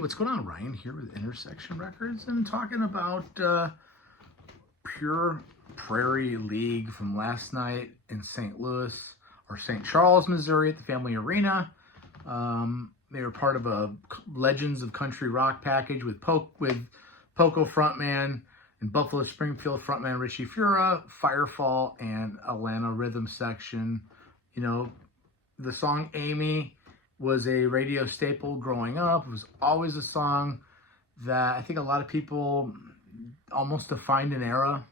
what's going on? Ryan here with Intersection Records and talking about Pure Prairie League from last night in St. Louis, or St. Charles, Missouri at the Family Arena. They were part of a Legends of Country Rock package with Poco frontman and Buffalo Springfield frontman Richie Fura, Firefall, and Atlanta Rhythm section. You know, the song Amy was a radio staple growing up. It was always a song that I think a lot of people almost defined an era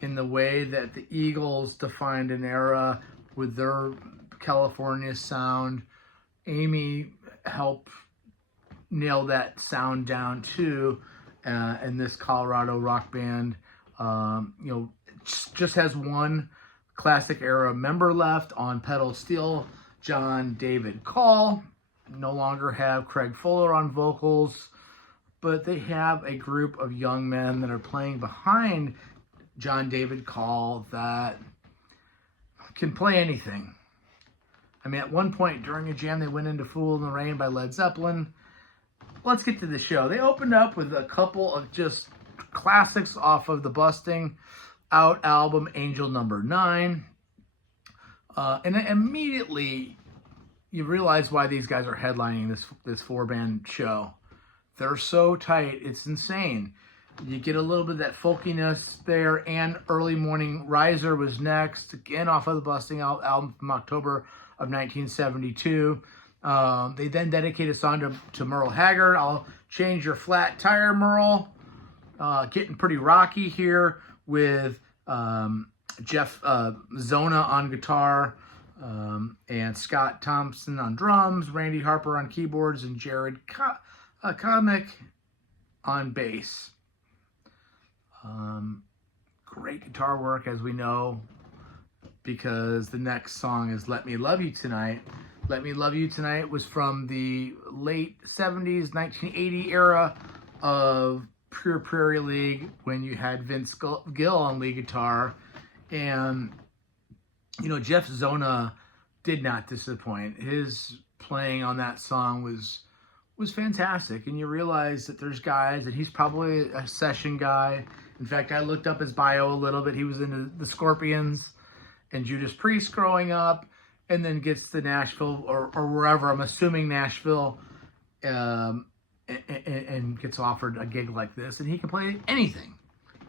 in the way that the Eagles defined an era with their California sound. Amy helped nail that sound down too, and this Colorado rock band, just has one classic era member left on pedal steel, John David Call. No longer have Craig Fuller on vocals, but they have a group of young men that are playing behind John David Call that can play anything. I mean, at one point during a jam, they went into Fool in the Rain by Led Zeppelin. Let's get to the show. They opened up with a couple of just classics off of the Busting Out album, Angel Number 9. And then immediately you realize why these guys are headlining this four-band show. They're so tight, it's insane. You get a little bit of that folkiness there, and Early Morning Riser was next, again off of the Busting Out album from October of 1972. They then dedicate a song to Merle Haggard, I'll Change Your Flat Tire, Merle. Getting pretty rocky here with Jeff Zona on guitar, and Scott Thompson on drums, Randy Harper on keyboards, and Jared Komick on bass. Great guitar work, as we know, because the next song is Let Me Love You Tonight. Let Me Love You Tonight was from the late 70s, 1980 era of Pure Prairie League, when you had Vince Gill on lead guitar. And, you know, Jeff Zona did not disappoint. His playing on that song was fantastic. And you realize that there's guys, and he's probably a session guy. In fact, I looked up his bio a little bit. He was into the Scorpions and Judas Priest growing up, and then gets to Nashville or wherever, I'm assuming Nashville, and gets offered a gig like this. And he can play anything,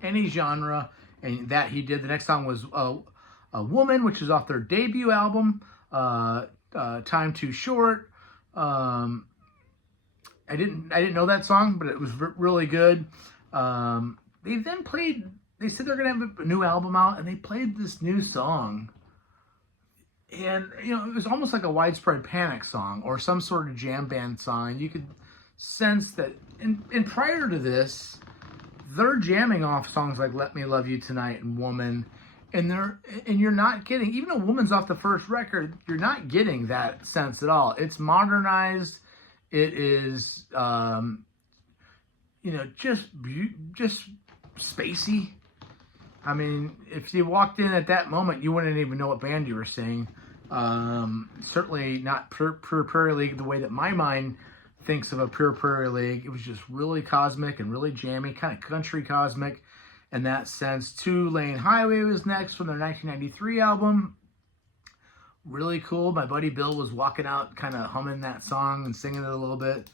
any genre, and that he did. The next song was a Woman, which is off their debut album, Time Too Short. I didn't know that song, but it was really good. They then played, they said they're going to have a new album out, and they played this new song. And, you know, it was almost like a Widespread Panic song or some sort of jam band song. And you could sense that, and prior to this, they're jamming off songs like Let Me Love You Tonight and Woman. And you're not getting, even though Woman's off the first record, you're not getting that sense at all. It's modernized. It is, just spacey. I mean, if you walked in at that moment, you wouldn't even know what band you were seeing. Certainly not Pure Prairie League the way that my mind thinks of a Pure Prairie League. It was just really cosmic and really jammy, kind of country cosmic in that sense. Two Lane Highway was next from their 1993 album. Really cool. My buddy Bill was walking out kind of humming that song and singing it a little bit.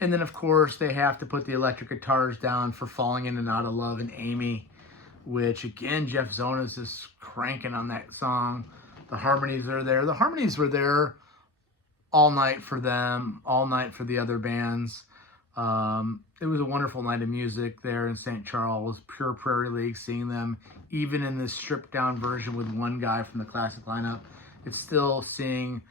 And then, of course, they have to put the electric guitars down for Falling In and Out of Love and Amy, which, again, Jeff Zona's just cranking on that song. The harmonies are there. The harmonies were there all night for them, all night for the other bands. It was a wonderful night of music there in St. Charles, Pure Prairie League, seeing them, even in this stripped-down version with one guy from the classic lineup. It's still seeing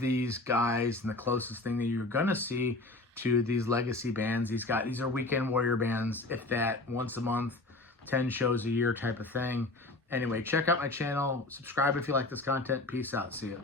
these guys and the closest thing that you're going to see to these legacy bands. These are weekend warrior bands, if that, once a month, 10 shows a year type of thing. Anyway, check out my channel. Subscribe if you like this content. Peace out. See ya.